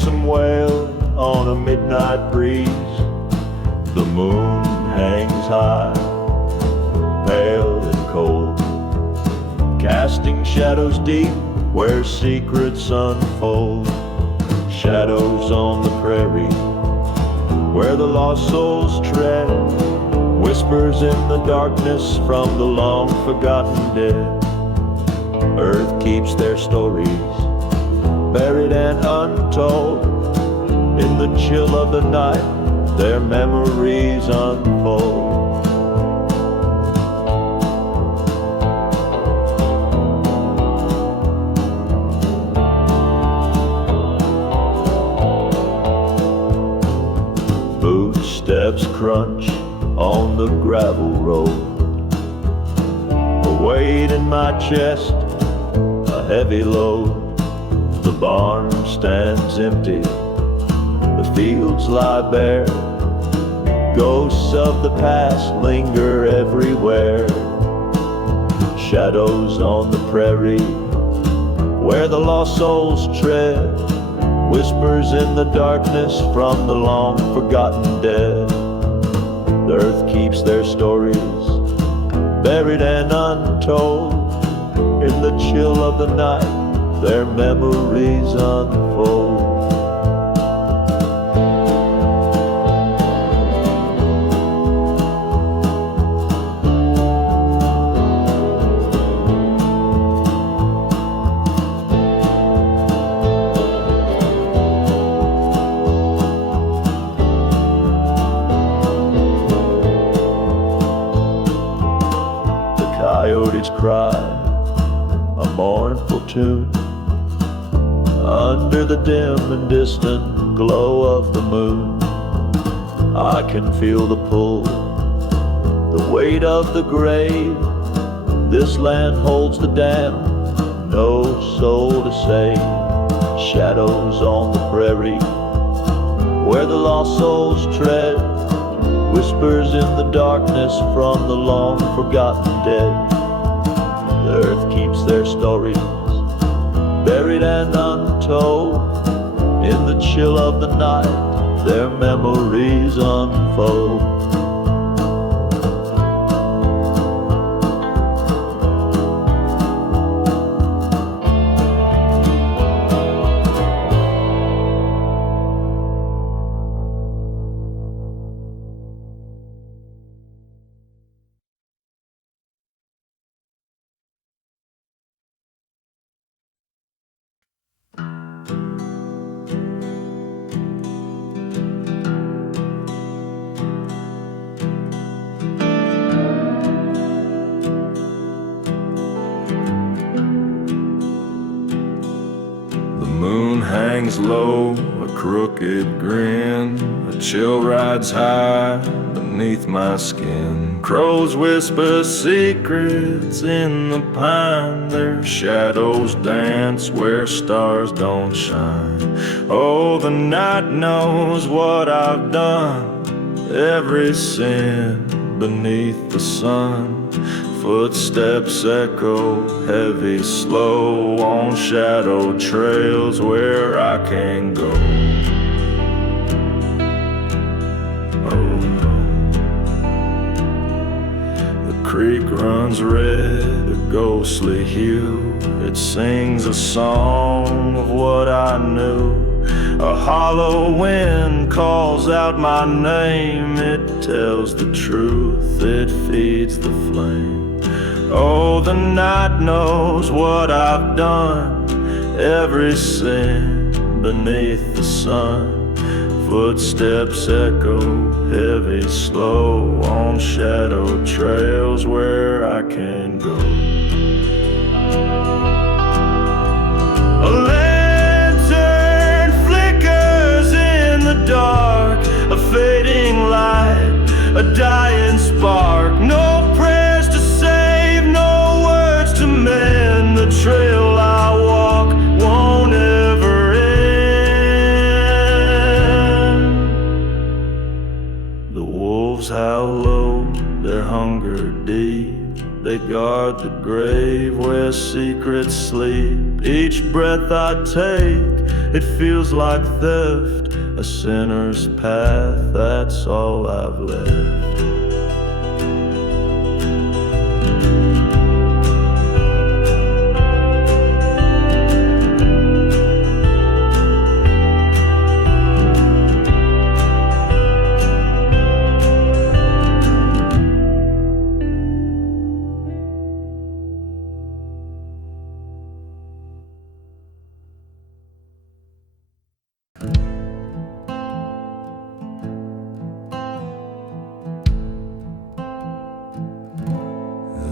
lonesome wail on a midnight breeze. The moon hangs high, pale and cold, casting shadows deep where secrets unfold. Shadows on the prairie where the lost souls tread, whispers in the darkness from the long forgotten dead. Earth keeps their stories buried and untold. In the chill of the night, their memories unfold. Footsteps crunch on the gravel road, a weight in my chest, a heavy load. The barn stands empty, the fields lie bare, ghosts of the past linger everywhere. Shadows on the prairie where the lost souls tread, whispers in the darkness from the long forgotten dead. The earth keeps their stories buried and untold. In the chill of the night, their memories unfold. Coyotes cry a mournful tune under the dim and distant glow of the moon. I can feel the pull, the weight of the grave. This land holds the damned, no soul to save. Shadows on the prairie where the lost souls tread, whispers in the darkness from the long forgotten dead. The earth keeps their stories buried and untold. In the chill of the night, their memories unfold. Hangs low, a crooked grin, a chill rides high beneath my skin. Crows whisper secrets in the pine, their shadows dance where stars don't shine. Oh, the night knows what I've done, every sin beneath the sun. Footsteps echo heavy, slow on shadow trails where I can't go. Oh no. The creek runs red, a ghostly hue. It sings a song of what I knew. A hollow wind calls out my name. It tells the truth, it feeds the flame. Oh, the night knows what I've done, every sin beneath the sun. Footsteps echo heavy, slow on shadow trails where I can go. A lantern flickers in the dark, a fading light, a dying spark. No prayers to save, no words to mend. The trail I walk won't ever end. The wolves howl low, their hunger deep. They guard the grave where secrets sleep. Each breath I take It feels like theft, a sinner's path, that's all I've left.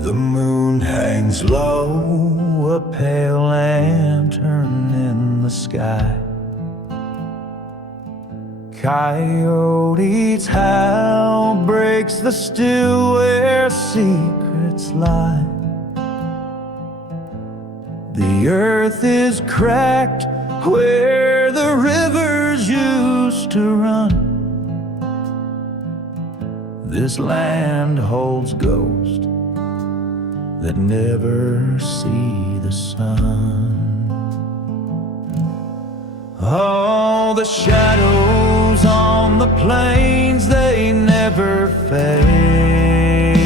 The moon hangs low, a pale lantern in the sky. Coyotes howl, breaks the still where secrets lie. The earth is cracked where the rivers used to run. This land holds ghosts that never see the sun. Oh, the shadows on the plains, they never fade.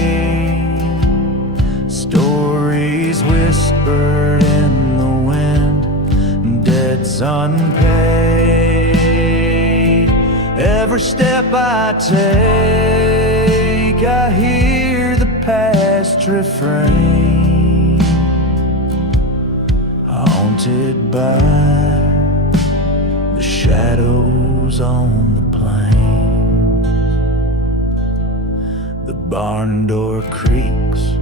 Stories whispered in the wind, debts unpaid. Every step I take, I hear the past refrain, haunted by the shadows on the plains. The barn door creaks,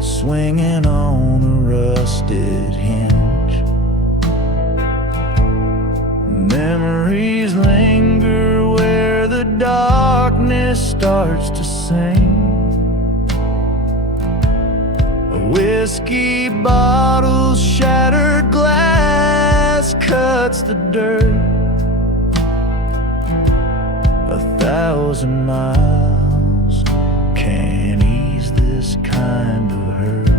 swinging on a rusted hinge. Memories linger where the darkness starts to sing. Whiskey bottles, shattered glass cuts the dirt. 1,000 miles can't ease this kind of hurt.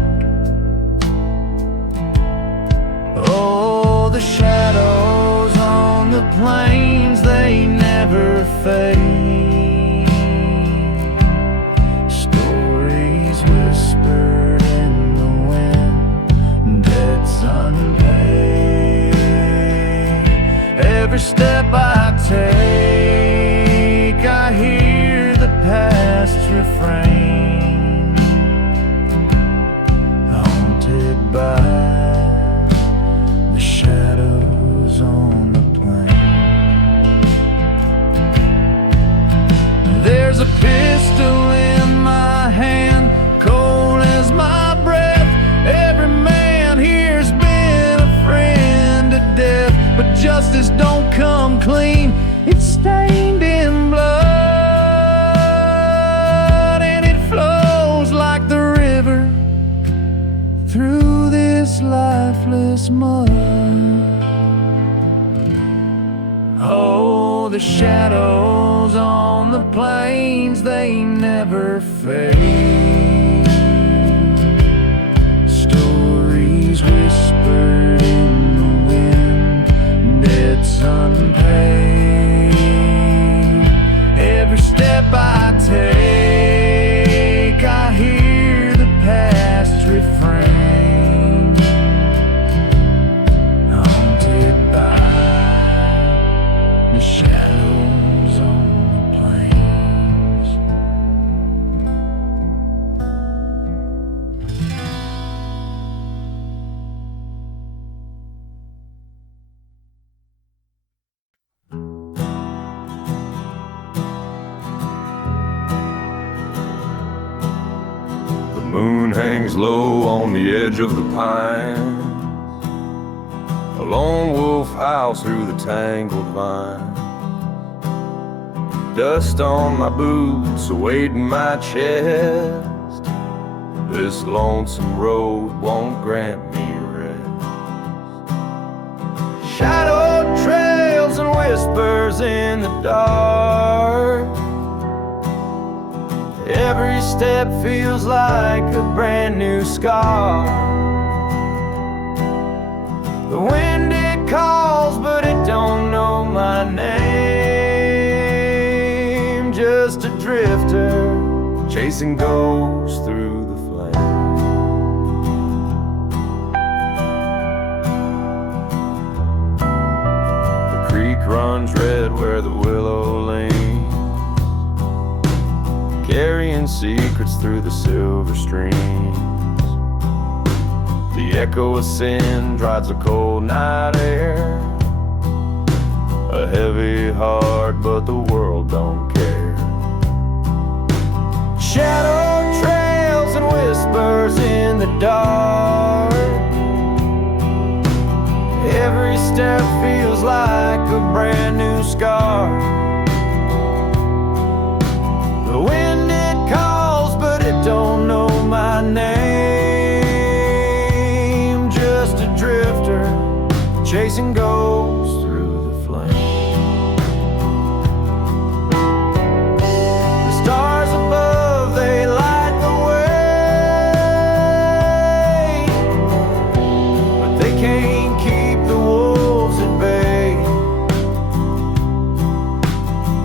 Oh, the shadows on the plains, they never fade. Stories whispered in the wind, debts unpaid. Every step I take, I hear the past refrain, haunted by the shadows on the plain. There's a pistol in my hand, cold as my breath. Every man here's been a friend to death, but justice don't come clean, it's stained in blood, and it flows like the river through this lifeless mud. Oh, the shadows on the plains, they never fade. Stories whispered in the wind, debts unpaid. Every step I take, I hear the past refrain, haunted by the shadows on the plains. The moon hangs low on the edge of the pines, a lone wolf howls through the tangled vines. Dust on my boots, a weight in my chest. This lonesome road won't grant me rest. Shadowed trails and whispers in the dark. Every step feels like a brand new scar. The wind it calls, but it my name. Just a drifter chasing ghosts through the flame. The creek runs red where the willow leans, carrying secrets through the silver streams. The echo of sin drives the cold night air. A heavy heart, but the world don't care. Shadow trails and whispers in the dark. Every step feels like a brand new scar. The wind it calls, but it don't know my name. Just a drifter chasing ghosts through the flame. The stars above, they light the way, but they can't keep the wolves at bay.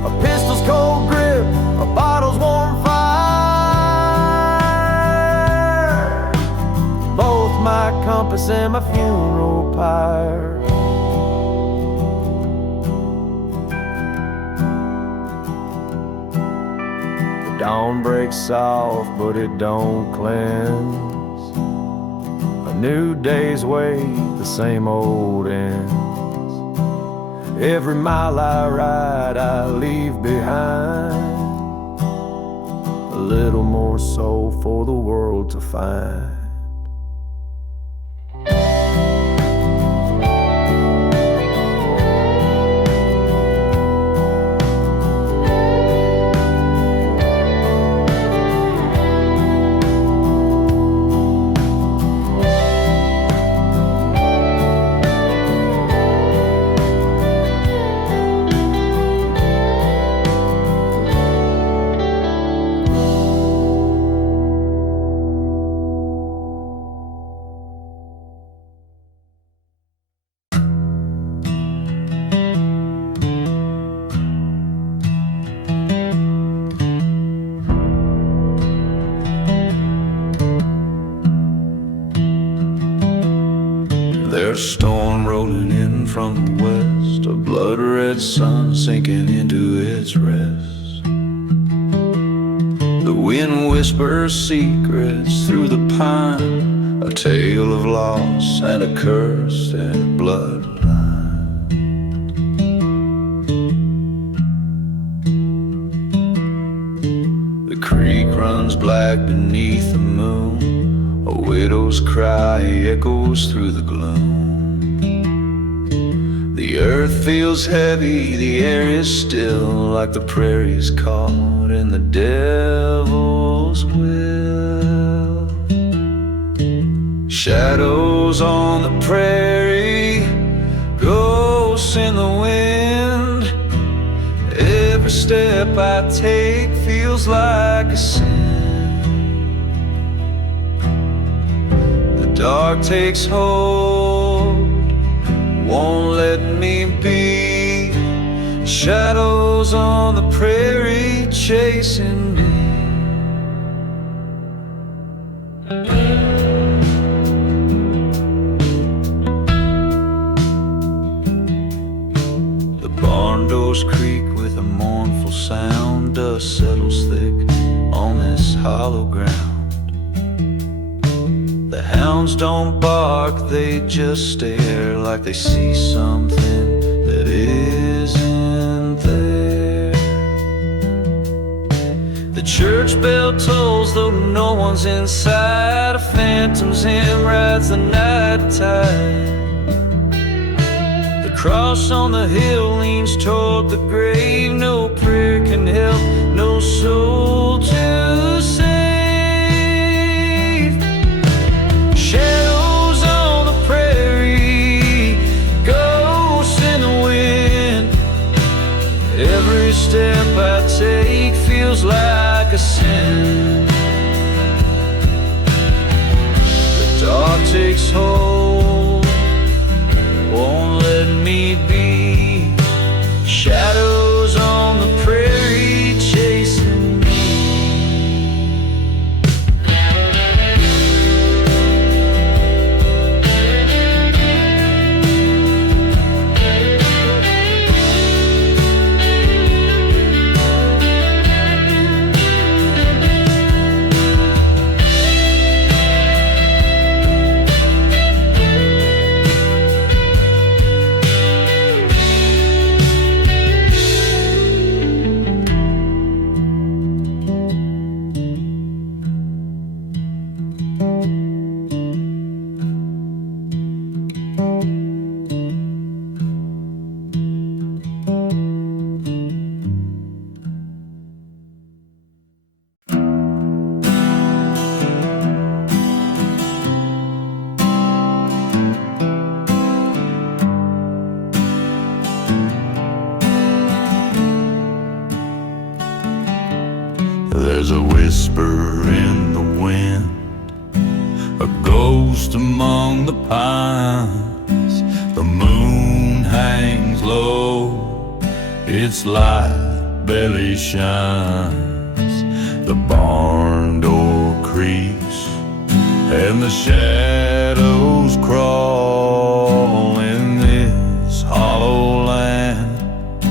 A pistol's cold grip, a bottle's warm fire, both my compass and my funeral pyre. The dawn breaks soft, but it don't cleanse. A new day's way, the same old ends. Every mile I ride, I leave behind a little more soul for the world to find. There's a storm rolling in from the west, a blood-red sun sinking into its rest. The wind whispers secrets through the pine, a tale of loss and a curse and a bloodline. The creek runs black beneath the moon, a widow's cry echoes through the gloom. The earth feels heavy, the air is still, like the prairie's caught in the devil's will. Shadows on the prairie, ghosts in the wind. Every step I take feels like a sin. The dark takes hold, won't let me be. Shadows on the prairie chasing me. The barn doors creak with a mournful sound. Dust settles thick on this hollow ground. The hounds don't bark, they just stare, like they see something that isn't there. The church bell tolls, though no one's inside. A phantom's hymn rides the night tide. The cross on the hill leans toward the grave. No prayer can help, no soul to save. Shadows on the prairie, ghosts in the wind. Every step I take feels like a sin. The dark takes hold, won't let me be. There's a whisper in the wind, a ghost among the pines. The moon hangs low, its light barely shines. The barn door creaks and the shadows crawl in this hollow land.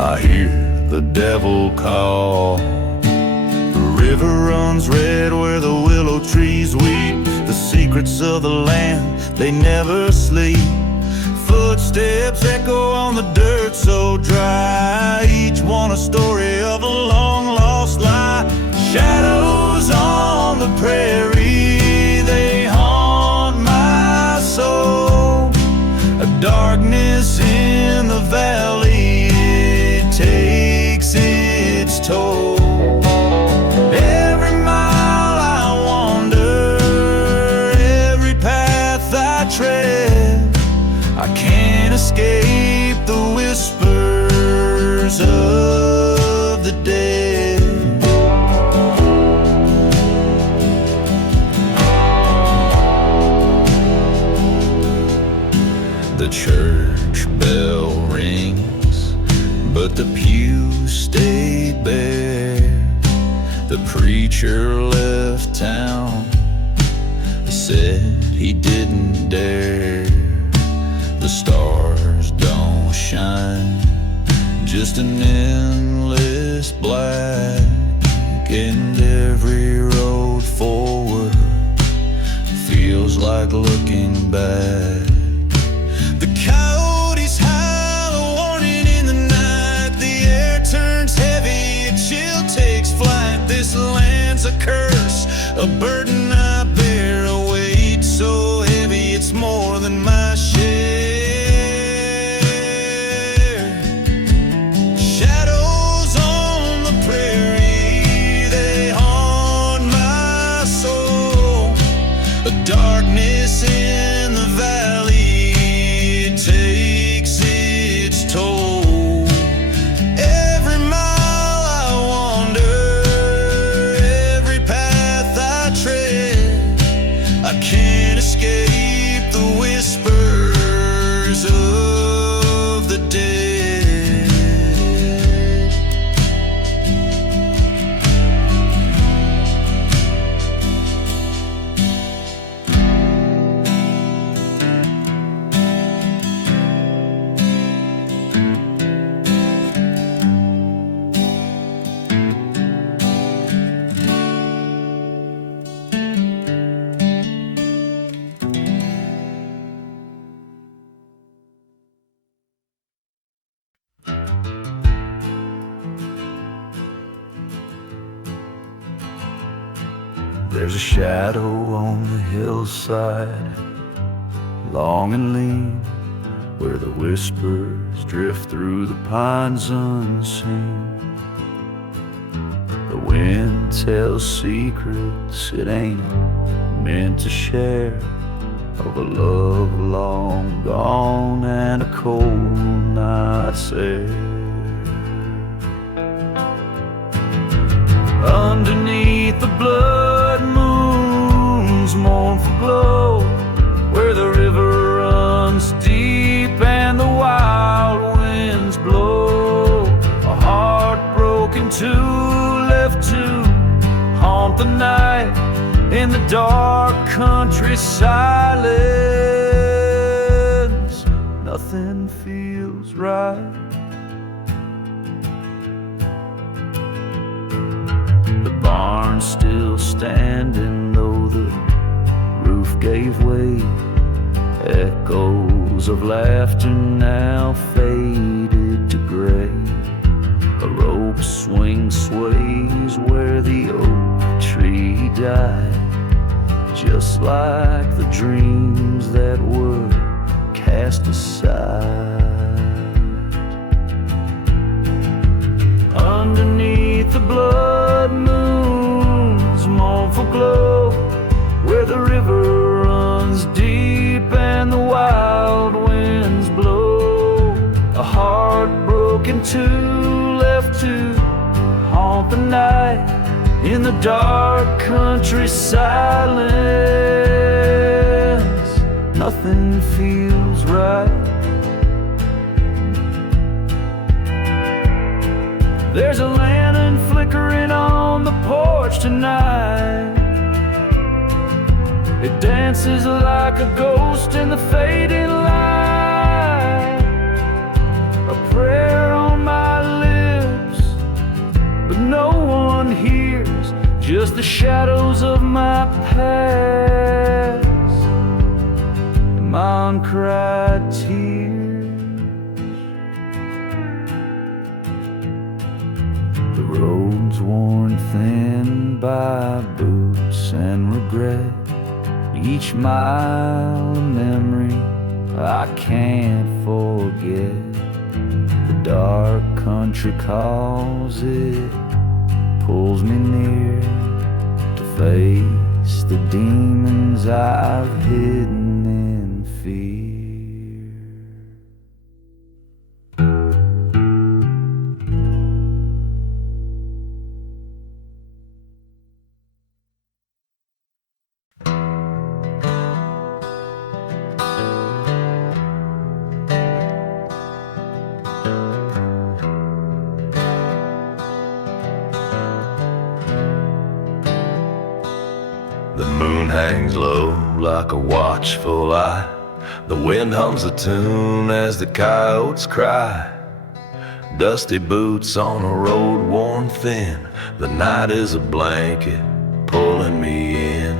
I hear the devil call. The river runs red where the willow trees weep. The secrets of the land, they never sleep. Footsteps echo on the dirt so dry, each one a story of a long lost lie. Shadows on the prairie, they haunt my soul. A darkness in the valley, it takes its toll. Every mile I wander, every path I tread, I can't escape the whispers of the dead. The church bell rings, but the pews stay bare. The preacher left town, said he didn't dare. The stars don't shine, just an endless black, and every road forward feels like looking back. The coyotes howl a warning in the night. The air turns heavy, a chill takes flight. This land's a curse, a burden I bear, a weight so heavy it's more than my share. Shadows on the prairie, they haunt my soul. A darkness in the valley, it takes its toll. Every mile I wander, every path I tread, I can't escape the whispers of the dead. There's a shadow on the hillside, long and lean, where the whispers drift through the pines unseen. The wind tells secrets it ain't meant to share, of a love long gone and a cold night's air. Underneath the blood moon's mournful glow, where the river runs deep and the wild winds blow, a heart broken too, left to haunt the night in the dark country silence. Nothing feels right. The barn's still standing, though the roof gave way. Echoes of laughter now faded to gray. A rope swing sways where the oak tree died, just like the dreams that were cast aside. Underneath the blood moon's mournful glow, where the river runs deep and the wild winds blow, a heart broken too, left to haunt the night In the dark country silence, nothing feels right. There's a lantern flickering on the porch tonight. It dances like a ghost in the fading light. A prayer on my lips, but no one hears, just the shadows of my past and my uncried tears. The road's worn thin by boots and regret, each mile a memory I can't forget. The dark country calls, it pulls me near to face the demons I've hidden in fear. The moon hangs low like a watchful eye. The wind hums a tune as the coyotes cry. Dusty boots on a road worn thin. The night is a blanket pulling me in.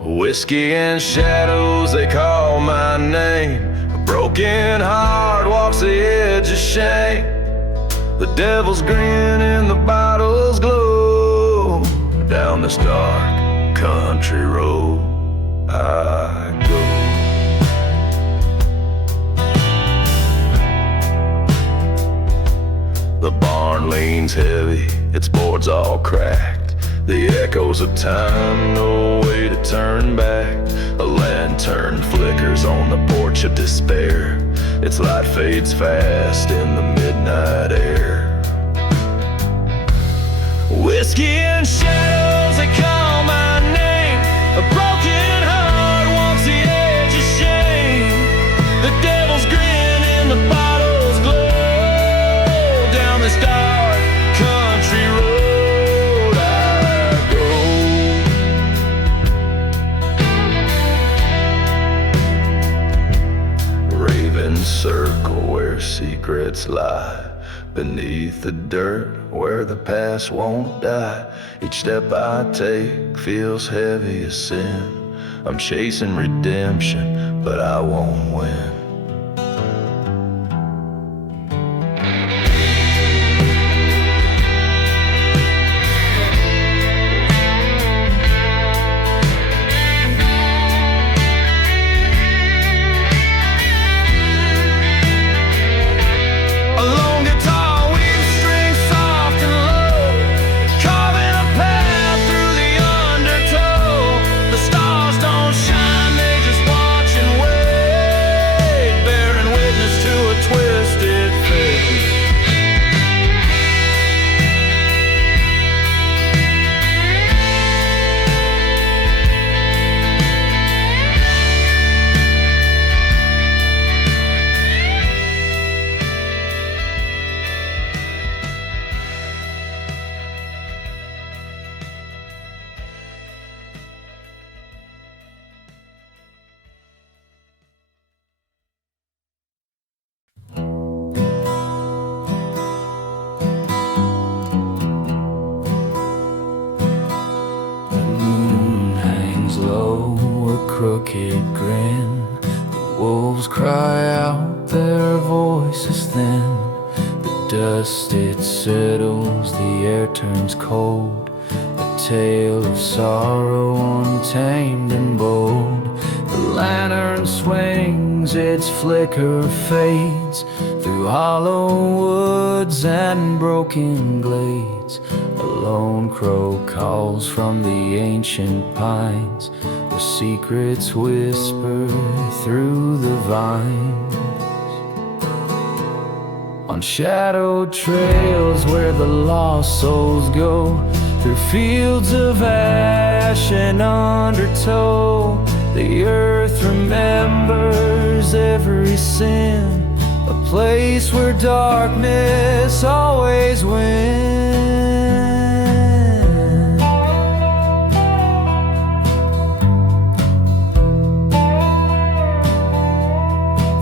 Whiskey and shadows, they call my name. A broken heart walks the edge of shame. The devil's grin and the bottle's glow. Down this dark country road I go. The barn leans heavy, its boards all cracked. The echoes of time, no way to turn back. A lantern flickers on the porch of despair. Its light fades fast in the midnight air. Whiskey and shadows, they call my name. A broken heart walks the edge of shame. The devil's grin and the bottle's glow. Down this dark country road I go. Raven circle where secrets lie. Beneath the dirt where the past won't die. Each step I take feels heavy as sin. I'm chasing redemption, but I won't win. Crooked grin. The wolves cry out, their voices thin. The dust it settles, the air turns cold. A tale of sorrow untamed and bold. The lantern swings, its flicker fades through hollow woods and broken glades. A lone crow calls from the ancient pines. The secrets whisper through the vines. on shadowed trails where the lost souls go, through fields of ash and undertow. The earth remembers every sin, a place where darkness always wins.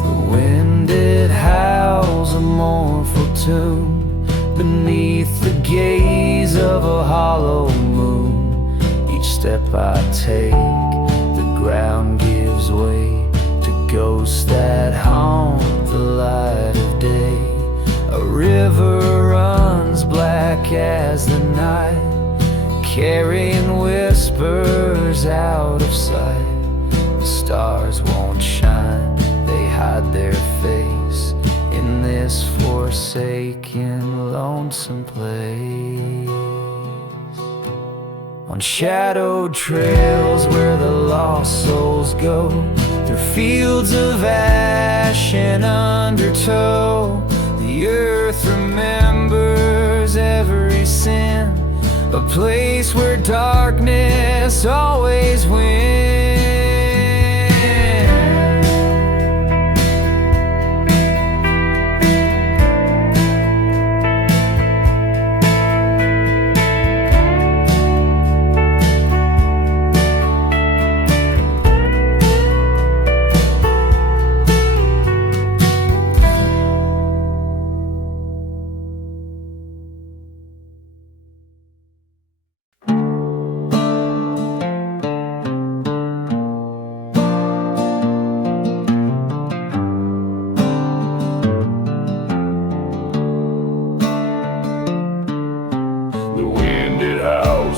The wind, it howls a mournful tune beneath the gaze of a hollow moon. Each step I take, the ground gives way to ghosts that haunt the light of day. A river runs black as the night, carrying whispers out of sight. The stars won't shine, they hide their face in this forsaken, lonesome place. On shadowed trails where the lost souls go, through fields of ash and undertow. The earth remembers every sin, a place where darkness always wins.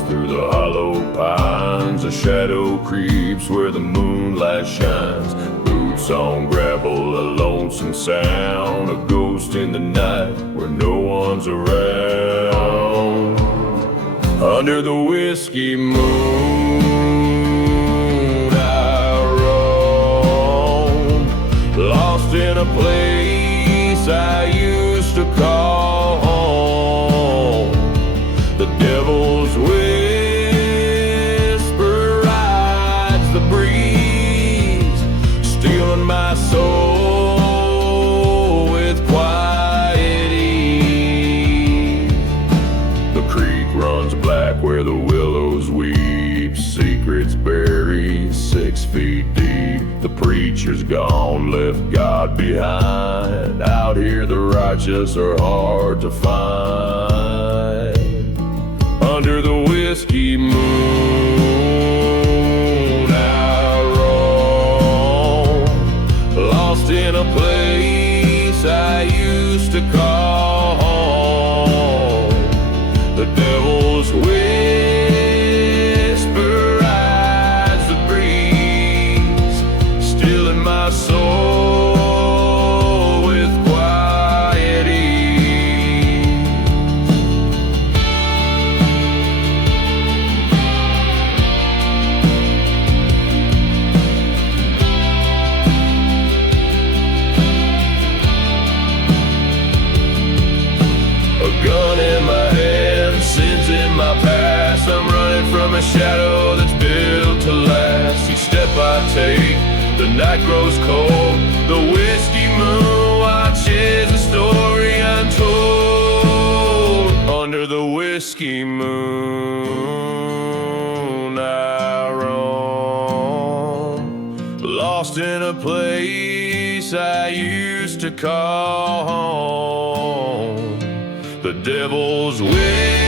Through the hollow pines, a shadow creeps where the moonlight shines. Boots on gravel, a lonesome sound, a ghost in the night where no one's around. Under the whiskey moon I roam, lost in a place I used to call home. The devil's whisper rides the breeze, stealing my soul with quiet ease. The creek runs black where the willows weep, secrets buried 6 feet deep. The preacher's gone, left God behind. Out here the righteous are hard to find. Under the whiskey moon I roam, lost in a place I used to call home. The devil's whisper rides the breeze, stealing my soul with quiet ease. Gun in my hand, sins in my past. I'm running from a shadow that's built to last. Each step I take, the night grows cold. The whiskey moon watches a story untold. Under the whiskey moon I roam, lost in a place I used to call home. The devil's will